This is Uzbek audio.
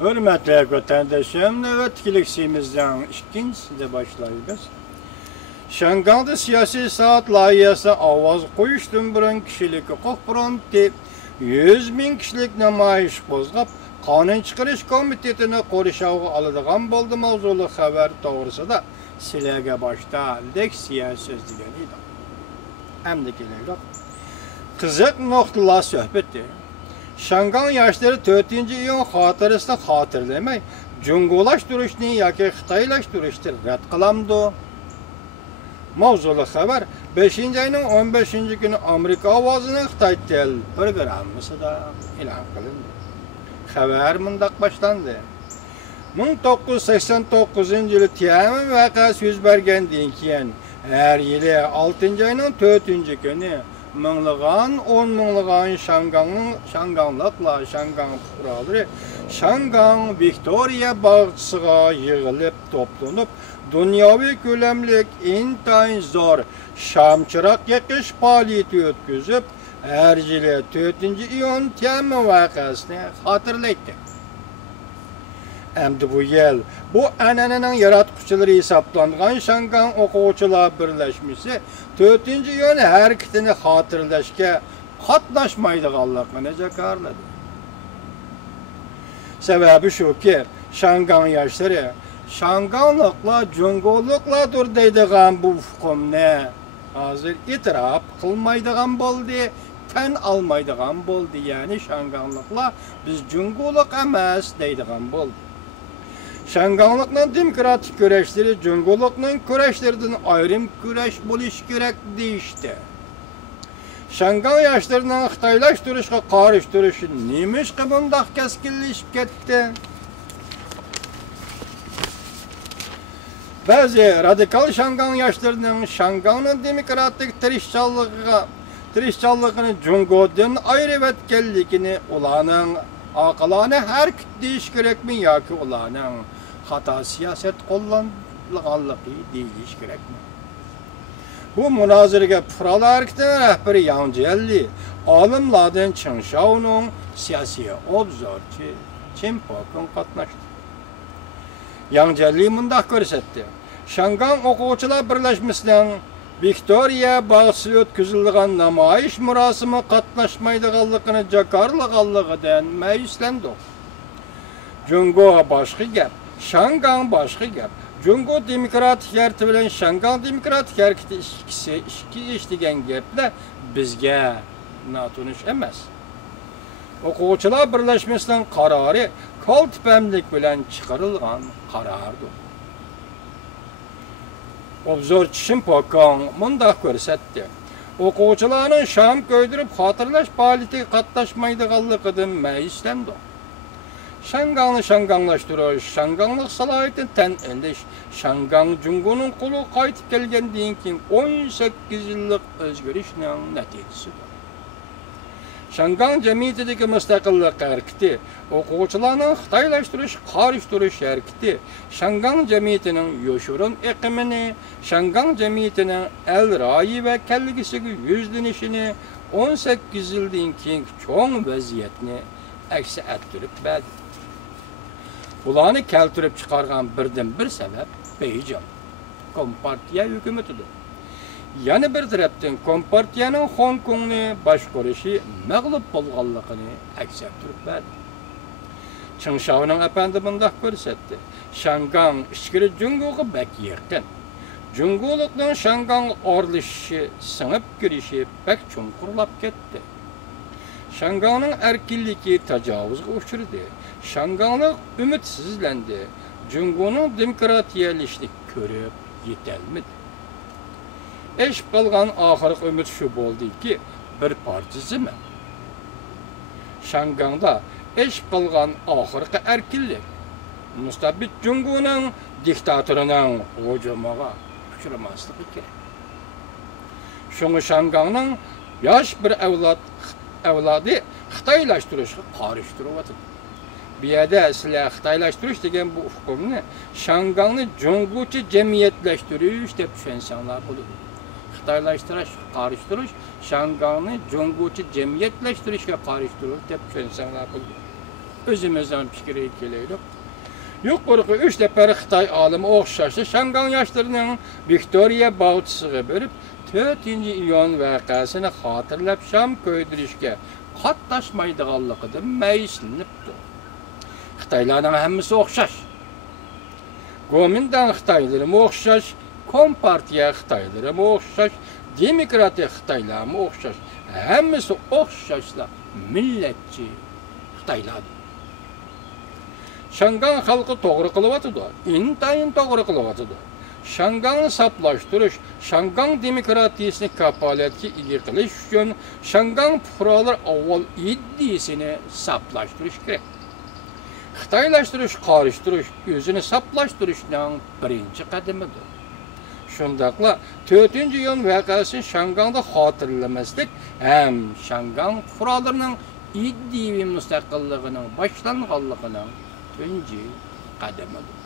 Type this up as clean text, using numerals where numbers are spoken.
Hürmetli vatandaşım, nöbetçiliksimizden ikincisinde başlayırız. Şangang'da siyasi saat layihasi avaz koyuştun burun kişilik hukuk fronti 100 bin kişilik namayiş bozgap Kanun Çıkarış Komitetine qorishawga aladigan bo'ldi mavzuli xabar to'g'risida sizlarga boshda leksiya so'zlagan edim. Hamda kelaylik. Qiziq nuqtalar suhbati. Şangang yoshları 4-iyun xotirasida xotirlamay, jungulashtirishni yoki xitoylashtirishni rad qilamdi. Mavzuli xabar 5-ayning 15-kuni Amerika ovozining Xitoy tel programmasida e'lon qilindi. Xabar mundaq boshlandi. 1989-yili Tiananmen voqeasi yuz bergandan keyin har yili 6-ayning 4-kuni minglagan, 10 minglagan Şangangliklar, Şangang fuqarolari Şangang Victoria bog'chisiga yig'ilib to'planib, dunyoviy ko'lamlik intayin zo'r shamchiroq yaqish faoliyati o'tkazib, her yili 4-iyun Tiananmen voqeasini xotirlaydi. Endi bu yil bu an'ananing yaratquchilari hisoblangan Şangang o'quvchilar birlashmasi 4-iyun harakatini xotirlashga qatnashmaydiganligini jakarladi. Sababi shuki, Şangang yoshlari Şangangliklar jungoliklardir deydigan bu hukmni hozir e'tirof qilmaydigan bo'ldi, tan olmaydigan bo'ldi. Ya'ni Şangangliklar biz jungolik emas deydigan bo'ldi. Şanganglikning demokratik kurashları jungolikning kurashlaridan ayrim kurash bo'lishi kerak deyishdi. Şangang yoshlarining xitoylashtirishga qarshi turishi nemishqa bundoq keskinlashib ketdi? Bazı radikal Şangang yoshlarının Şangangning demokratik tirishchanligini jungodan ayirib etganligini, ularning aqlona harkat deyish kerakmi yoki ularning xato siyosat qo'llanganligi deyish kerakmi? Bu munozaraga fuqarolar harakatining rahbari Yang Jie'li, olimlardan Chen Shaoning siyosiy obzorchi Chen Pokong qatnashdi. Yang Jie'li mundaq ko'rsatdi. Şangang o'quvchilar birlashmasining Victoria bog'chisi o'tkazilgan namoyish murosimi qatnashmaydiganligini jakarlaganligidan ma'yuslandi. Jungo boshqa gap, Şangang boshqa gap. Jungo demokratik harakati bilan Şangang demokratik harakati ikki eshitigan gaplar bizga notunish emas. O'quvchilar birlashmasining qarori koltipamlik bilan chiqarilgan qarordir. Obzorchi Chen Pokong mundaq ko'rsatdi. O'quvchilarning sham ko'ydirib xotirlash faoliyatiga qatnashmaydiganligidan ma'yuslandi. Şangangni Şanganglashtirish, Şanganglik salohiyatini tan olish, Şangang jungoning qo'li qaytib kelgandan keyin 18 yillik o'zgarishning natijasidir. Şangang jamiyatidagi mustaqillik harakati, o'quvchilarning xitoylashtirish, qarshi harakati, Şangang jamiyatining yoshirin iqimini, Şangang jamiyatining el-royi va kelgisiga yuzlanishini 18 yildan keyin cho'ng vaziyatni aks ettirib berdi. Bularni keltirib chiqargan birdan bir sabab Beijing Kompartiya hukumatidir. Yana bir tarafdan Kompartiyaning Hong Kongni boshqarishi mag'lub bo'lganligini aks ettirib berdi. Chen Shaoning apandi bundaq ko'rsatdi. Şangang ichkiri jungoga bak yaqin. Jungolikning Şangang orlishishi, singib kirishi bak chunqurlab ketdi. Şangangning erkinligi tajovuzga uchradi. Şanganglik umidsizlandi. Jungoning demokratiyalashni ko'rib yetolmadi. Eş qalğan axırıq ümid şu boldu ki, bir parça zimə. Şangangda eş qalğan axırıq erkinlik, müstabit jungoning diktatorunun hujumiga uchramasligi kerak. Şunu Şangangning yosh bir avlodi xitoylashtirishga qarshi turibdi. Bu yerda sizlar xitoylashtirish degan bu hukmni Şangangni jungochi jamiyatlashtirish deb tushunsanlar bo'ladi. Xitoylashtirish, qarshi Şangangni jungochi jamiyatlashtirish deb tushunsanlar bo'ladi. özümüzden fikri keleydik. Yukarı 3 nefer Xitay alimi oxşaşlı Şangan yaşlarının Victoria bağçısığı bölüp 4. iyun vakasını hatırlap Şam köydürüşke qatnaşmaydıqanlıqıdı məyislinibdi. Xitaylarning hammasi oxşaş. Komintang Xitayları oxşaş, Kompartiya Xitayları oxşaş, Demokratiya Xitayları oxşaş. Hammasi oxşaşla milletçi Xitaylar. Şangan xalqı toğru qılıvatıdı, intayın toğru qılıvatıdı. Şanganı saplaştırış, Şangan demokratiyasını kapaletki igi qilish üçün Şangan puhralar avval iddisini saplaştırış gerek. Xitaylaştırış, qarıştırış, özünü saplaştırışның birinci qadimidir. Şundaqla 4. iyun vakasını Şangan'da hatırlamaslik hem Şangan puhralarının iddi ve müstakillığının başlanğanlığının tunji qadimidir.